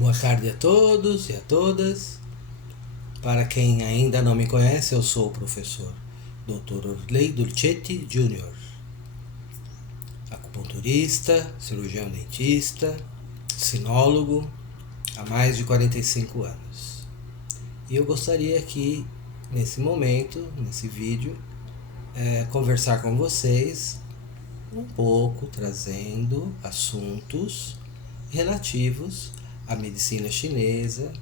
Boa tarde a todos e a todas. Para quem ainda não me conhece, eu sou o professor Dr. Orley Dulcetti Jr., acupunturista, cirurgião dentista, sinólogo há mais de 45 anos. E eu gostaria aqui, nesse momento, nesse vídeo, conversar com vocês um pouco, trazendo assuntos relativos à medicina chinesa,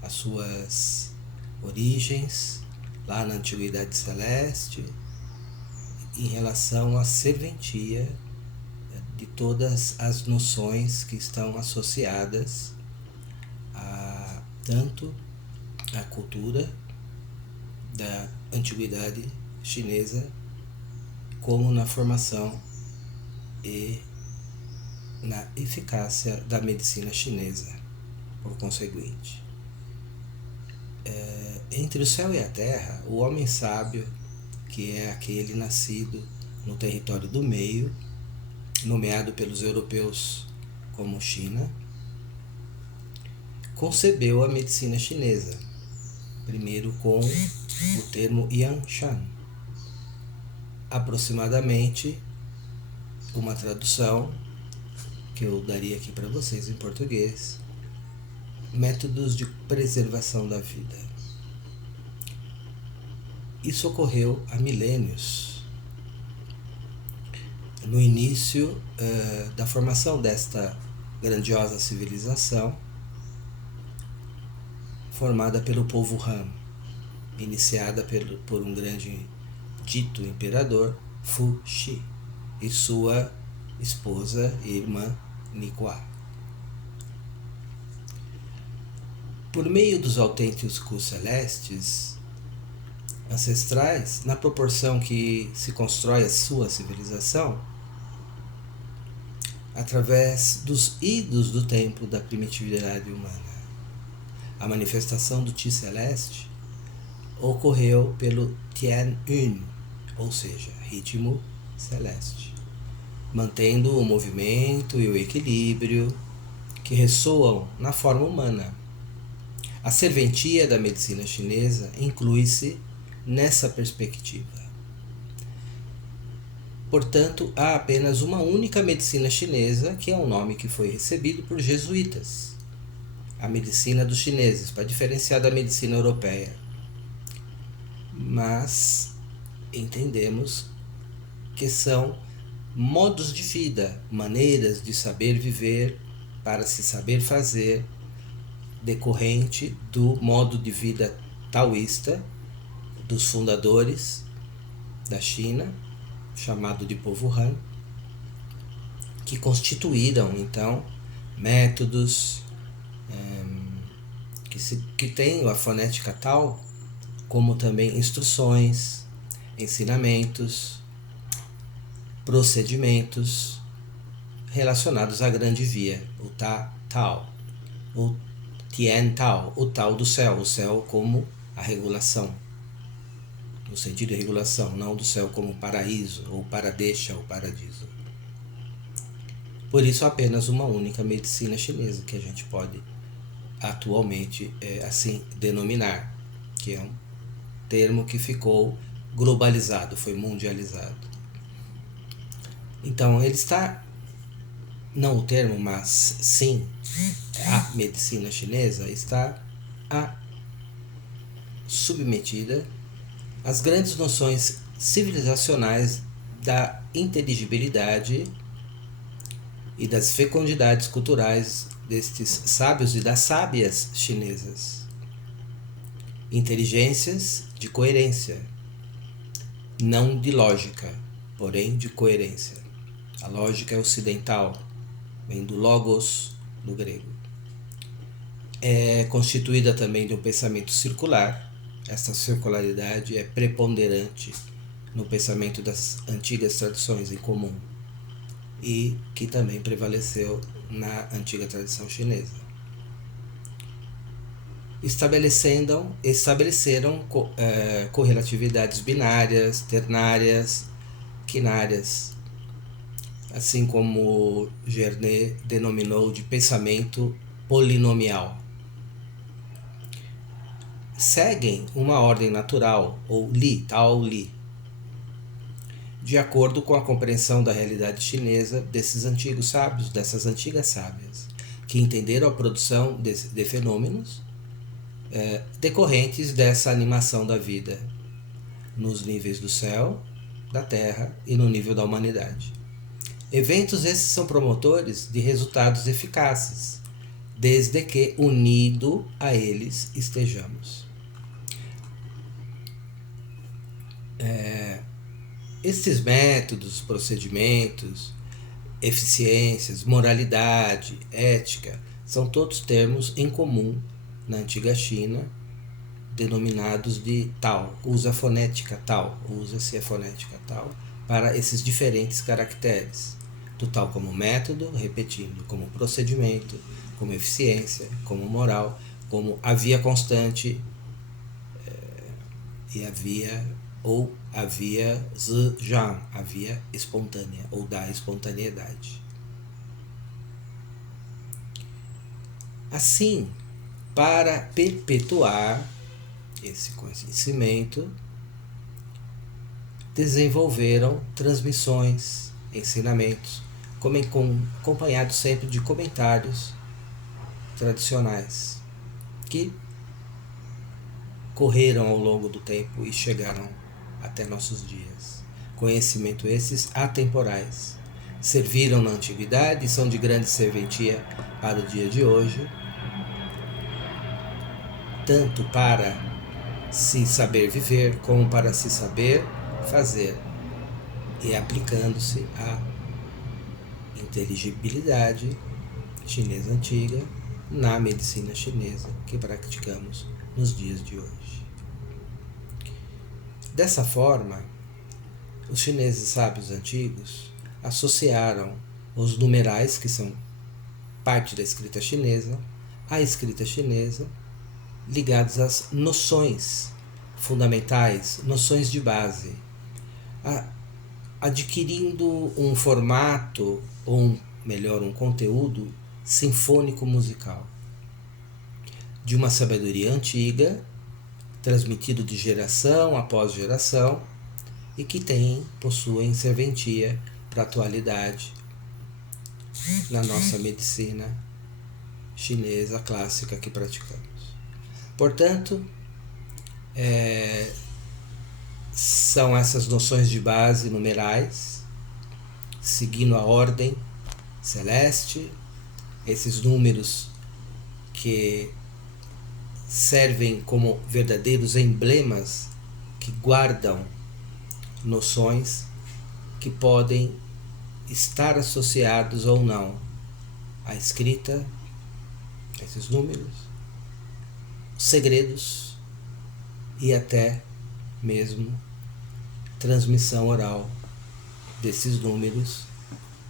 as suas origens lá na Antiguidade Celeste, em relação à serventia de todas as noções que estão associadas a tanto a cultura da Antiguidade Chinesa como na formação e na eficácia da medicina chinesa, por conseguinte. Entre o céu e a terra, o homem sábio, que é aquele nascido no território do meio, nomeado pelos europeus como China, concebeu a medicina chinesa, primeiro com o termo Yanshan, aproximadamente uma tradução que eu daria aqui para vocês em português: métodos de preservação da vida. Isso ocorreu há milênios, no início da formação desta grandiosa civilização, formada pelo povo Han, iniciada por um grande dito imperador, Fu Xi, e sua esposa e irmã Nihua. Por meio dos autênticos celestes ancestrais, na proporção que se constrói a sua civilização, através dos idos do tempo da primitividade humana. A manifestação do Qi celeste ocorreu pelo Tian Yun, ou seja, ritmo celeste, mantendo o movimento e o equilíbrio que ressoam na forma humana. A serventia da medicina chinesa inclui-se nessa perspectiva. Portanto, há apenas uma única medicina chinesa, que é um nome que foi recebido por jesuítas, a medicina dos chineses, para diferenciar da medicina europeia. Mas entendemos que são modos de vida, maneiras de saber viver para se saber fazer, decorrente do modo de vida taoísta dos fundadores da China, chamado de povo Han, que constituíram então métodos que têm a fonética Tao, como também instruções, ensinamentos, procedimentos relacionados à grande via, o Ta Tao, o Tian Tao, o Tao do céu, o céu como a regulação, no sentido de regulação, não do céu como paraíso, ou paradesha, ou paradiso. Por isso, apenas uma única medicina chinesa que a gente pode atualmente assim denominar, que é um termo que ficou globalizado, foi mundializado. Então, ele está, não o termo, mas sim a medicina chinesa está submetida às grandes noções civilizacionais da inteligibilidade e das fecundidades culturais destes sábios e das sábias chinesas. Inteligências de coerência, não de lógica, porém de coerência. A lógica é ocidental, vem do logos, do grego. É constituída também de um pensamento circular. Essa circularidade é preponderante no pensamento das antigas tradições em comum e que também prevaleceu na antiga tradição chinesa. Estabeleceram correlatividades binárias, ternárias, quinárias, assim como Gernet denominou de pensamento polinomial. Seguem uma ordem natural, ou li, Tao Li, de acordo com a compreensão da realidade chinesa desses antigos sábios, dessas antigas sábias, que entenderam a produção de fenômenos decorrentes dessa animação da vida nos níveis do céu, da terra e no nível da humanidade. Eventos esses são promotores de resultados eficazes, desde que unido a eles estejamos. Estes métodos, procedimentos, eficiências, moralidade, ética, são todos termos em comum na antiga China, denominados de Tao. Usa-se a fonética Tao para esses diferentes caracteres, do Tao como método, repetindo, como procedimento, como eficiência, como moral, como a via constante e a via Zhejiang, a via espontânea, ou da espontaneidade. Assim, para perpetuar esse conhecimento, desenvolveram transmissões, ensinamentos, acompanhados sempre de comentários tradicionais, que correram ao longo do tempo e chegaram até nossos dias. Conhecimento esses atemporais. Serviram na antiguidade e são de grande serventia para o dia de hoje, tanto para se saber viver como para se saber fazer, e aplicando-se à inteligibilidade chinesa antiga na medicina chinesa que praticamos nos dias de hoje. Dessa forma, os chineses sábios antigos associaram os numerais, que são parte da escrita chinesa, à escrita chinesa, ligados às noções fundamentais, noções de base, adquirindo um formato, ou melhor, um conteúdo sinfônico musical, de uma sabedoria antiga, transmitido de geração após geração, e que possuem serventia para a atualidade na nossa medicina chinesa clássica que praticamos. Portanto, são essas noções de base numerais, seguindo a ordem celeste, esses números que servem como verdadeiros emblemas que guardam noções que podem estar associados ou não à escrita, a esses números, segredos e até mesmo transmissão oral desses números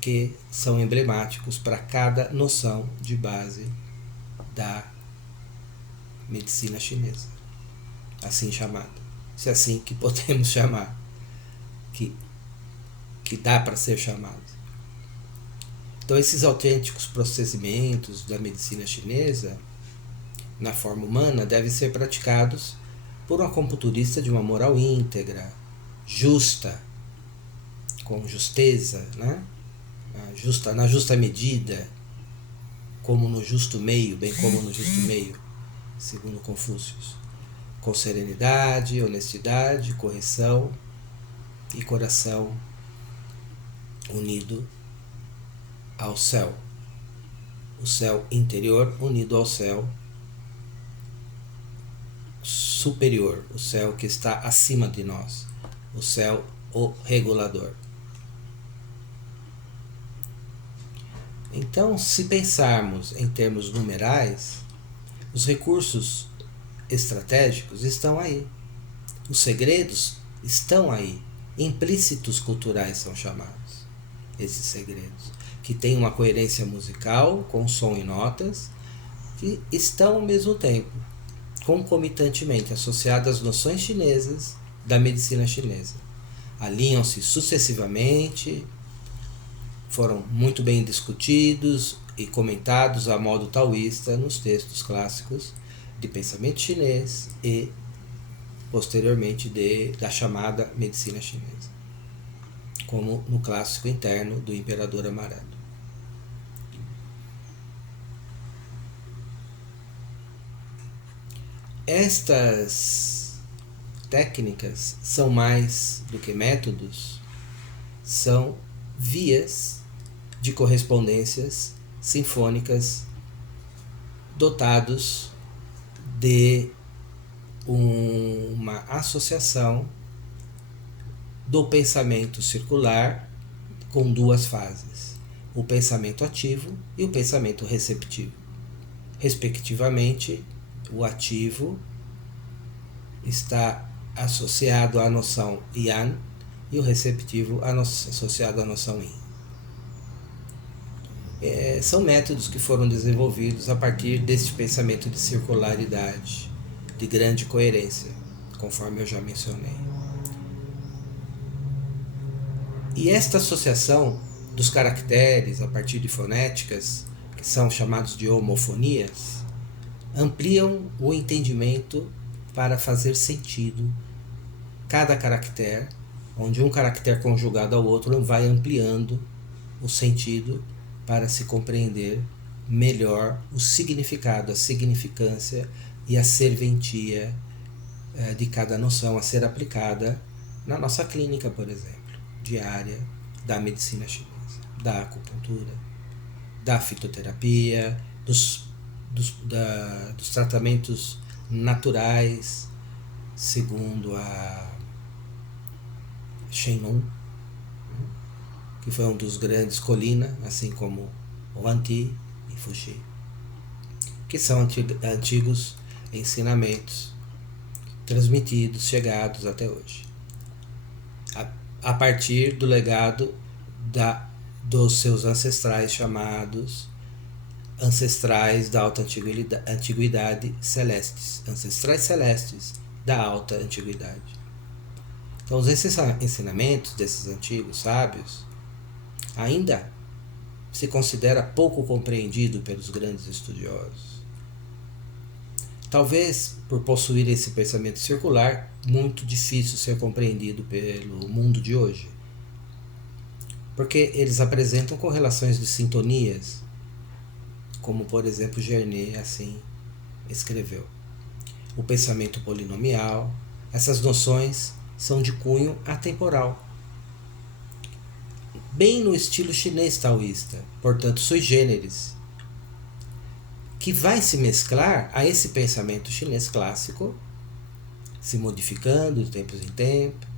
que são emblemáticos para cada noção de base da medicina chinesa, assim chamada, se é assim que podemos chamar, que dá para ser chamado. Então, esses autênticos procedimentos da medicina chinesa na forma humana devem ser praticados por um acupunturista de uma moral íntegra, justa, com justeza, né? Na justa medida, como no justo meio, bem como no justo meio, segundo Confúcio, com serenidade, honestidade, correção e coração unido ao céu, o céu interior unido ao céu superior, o céu que está acima de nós, o céu o regulador. Então, se pensarmos em termos numerais, os recursos estratégicos estão aí, os segredos estão aí, implícitos culturais são chamados esses segredos, que têm uma coerência musical com som e notas, que estão ao mesmo tempo concomitantemente associadas às noções chinesas da medicina chinesa. Alinham-se sucessivamente, foram muito bem discutidos e comentados a modo taoísta nos textos clássicos de pensamento chinês e posteriormente da chamada medicina chinesa, como no clássico interno do Imperador Amarelo. Estas técnicas são mais do que métodos, são vias de correspondências sinfônicas dotados de uma associação do pensamento circular com duas fases, o pensamento ativo e o pensamento receptivo. Respectivamente, o ativo está associado à noção Yan e o receptivo associado à noção Yin. São métodos que foram desenvolvidos a partir deste pensamento de circularidade, de grande coerência, conforme eu já mencionei. E esta associação dos caracteres a partir de fonéticas, que são chamados de homofonias, ampliam o entendimento para fazer sentido cada caractere, onde um caractere conjugado ao outro vai ampliando o sentido para se compreender melhor o significado, a significância e a serventia de cada noção a ser aplicada na nossa clínica, por exemplo, diária da medicina chinesa, da acupuntura, da fitoterapia, dos tratamentos naturais, segundo a Shen Nong, que foi um dos grandes Colina, assim como o Anti e Fuxi, que são antigos ensinamentos transmitidos, chegados até hoje, a partir do legado dos seus ancestrais chamados ancestrais da alta antiguidade celestes, ancestrais celestes da alta antiguidade. Então, os ensinamentos desses antigos sábios ainda se considera pouco compreendido pelos grandes estudiosos. Talvez por possuir esse pensamento circular, muito difícil ser compreendido pelo mundo de hoje, porque eles apresentam correlações de sintonias, como por exemplo Gernet assim escreveu. O pensamento polinomial, essas noções são de cunho atemporal, bem no estilo chinês taoísta, portanto sui generis, que vai se mesclar a esse pensamento chinês clássico, se modificando de tempos em tempos,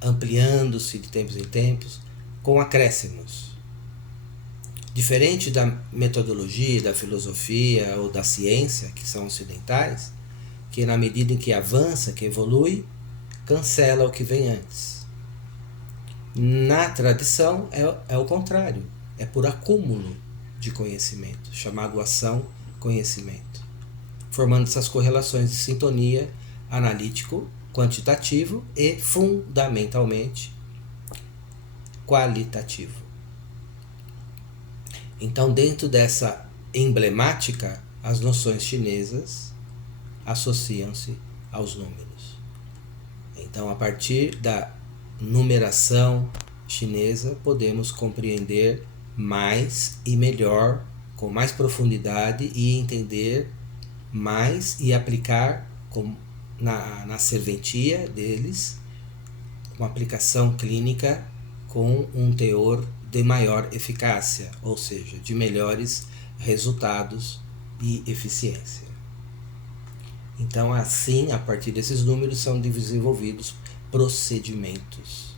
ampliando-se de tempos em tempos, com acréscimos. Diferente da metodologia, da filosofia ou da ciência, que são ocidentais, que na medida em que avança, que evolui, cancela o que vem antes. Na tradição é o contrário, é por acúmulo de conhecimento, chamado ação-conhecimento, formando essas correlações de sintonia analítico, quantitativo e, fundamentalmente, qualitativo. Então, dentro dessa emblemática, as noções chinesas associam-se aos números. Então, a partir da numeração chinesa, podemos compreender mais e melhor, com mais profundidade, e entender mais e aplicar na serventia deles uma aplicação clínica com um teor de maior eficácia, ou seja, de melhores resultados e eficiência. Então, assim, a partir desses números são desenvolvidos procedimentos,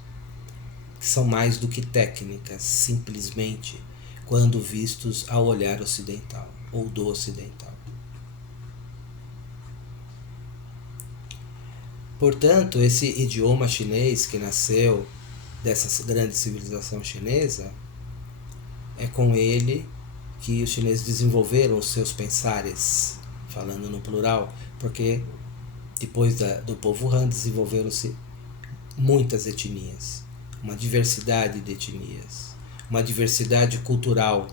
que são mais do que técnicas, simplesmente, quando vistos ao olhar ocidental, ou do ocidental. Portanto, esse idioma chinês que nasceu dessa grande civilização chinesa, é com ele que os chineses desenvolveram os seus pensares, falando no plural, porque depois do povo Han desenvolveram-se muitas etnias, uma diversidade de etnias, uma diversidade cultural,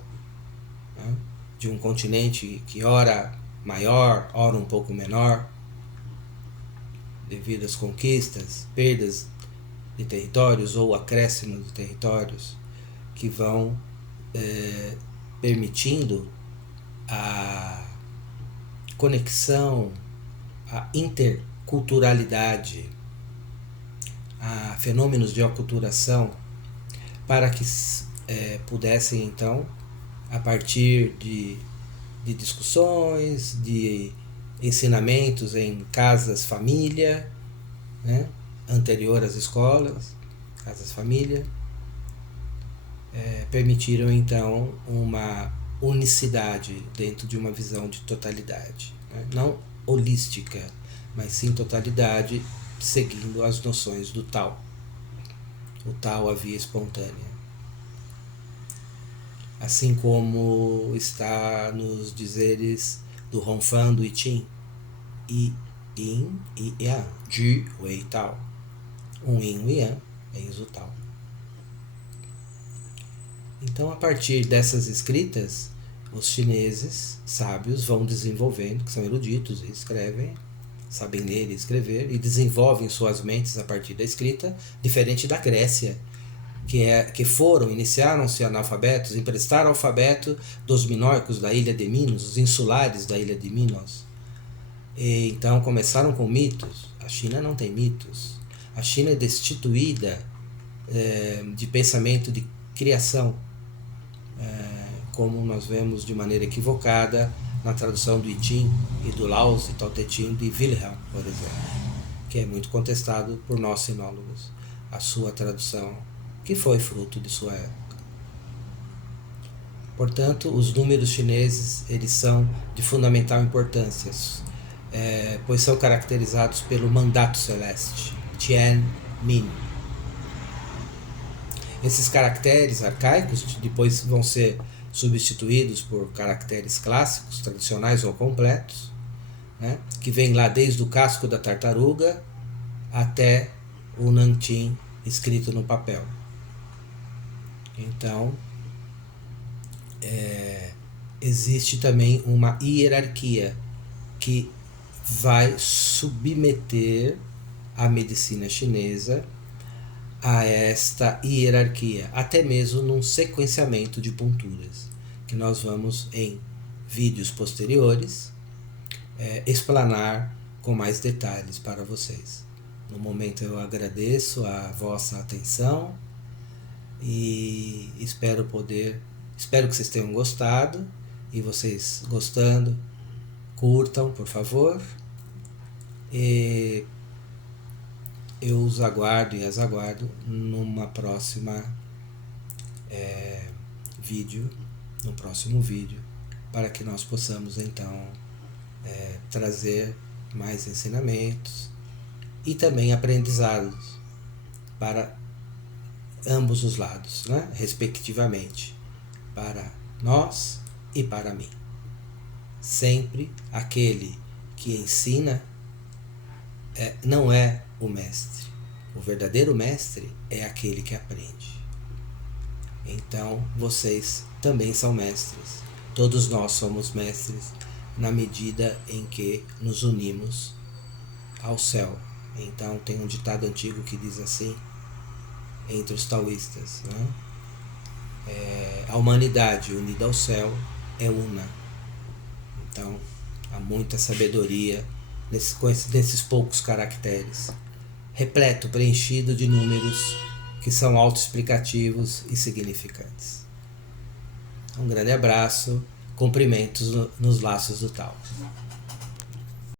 de um continente que ora maior, ora um pouco menor, devido às conquistas, perdas de territórios ou acréscimo de territórios, que vão permitindo a conexão, a interculturalidade, a fenômenos de aculturação, para que pudessem então, a partir de discussões, de ensinamentos em casas família, né, anterior às escolas, casas família, permitiram então uma unicidade dentro de uma visão de totalidade, né? Não holística, mas sim totalidade, seguindo as noções do Tao. O Tao, a via espontânea. Assim como está nos dizeres do Hongfang, do I Ching, I, Yin, I, Yang, Ju, Wei, Tao. Um Yin, um Yang, eis o Tao. Então, a partir dessas escritas, os chineses sábios vão desenvolvendo, que são eruditos e escrevem, sabem ler e escrever, e desenvolvem suas mentes a partir da escrita, diferente da Grécia, que iniciaram-se analfabetos, emprestaram o alfabeto dos minóricos da ilha de Minos, os insulares da ilha de Minos. E então começaram com mitos. A China não tem mitos. A China é destituída de pensamento de criação, como nós vemos de maneira equivocada na tradução do I Ching e do Laos e Tao Te Ching de Wilhelm, por exemplo, que é muito contestado por nós sinólogos, a sua tradução, que foi fruto de sua época. Portanto, os números chineses, eles são de fundamental importância, pois são caracterizados pelo mandato celeste, Tianmin. Esses caracteres arcaicos depois vão ser substituídos por caracteres clássicos, tradicionais ou completos, né, que vem lá desde o casco da tartaruga até o Nantin escrito no papel. Então, existe também uma hierarquia que vai submeter a medicina chinesa a esta hierarquia, até mesmo num sequenciamento de ponturas, que nós vamos em vídeos posteriores explanar com mais detalhes para vocês. No momento eu agradeço a vossa atenção e espero que vocês tenham gostado, e vocês gostando, curtam, por favor, e eu os aguardo e as aguardo numa próxima no próximo vídeo, para que nós possamos então trazer mais ensinamentos e também aprendizados para ambos os lados, né? Respectivamente, para nós e para mim. Sempre aquele que ensina não é o mestre. O verdadeiro mestre é aquele que aprende. Então, vocês também são mestres. Todos nós somos mestres na medida em que nos unimos ao céu. Então, tem um ditado antigo que diz assim, entre os taoístas, né? A humanidade unida ao céu é una. Então, há muita sabedoria nesses poucos caracteres, repleto, preenchido de números que são autoexplicativos e significantes. Um grande abraço, cumprimentos nos laços do Tao.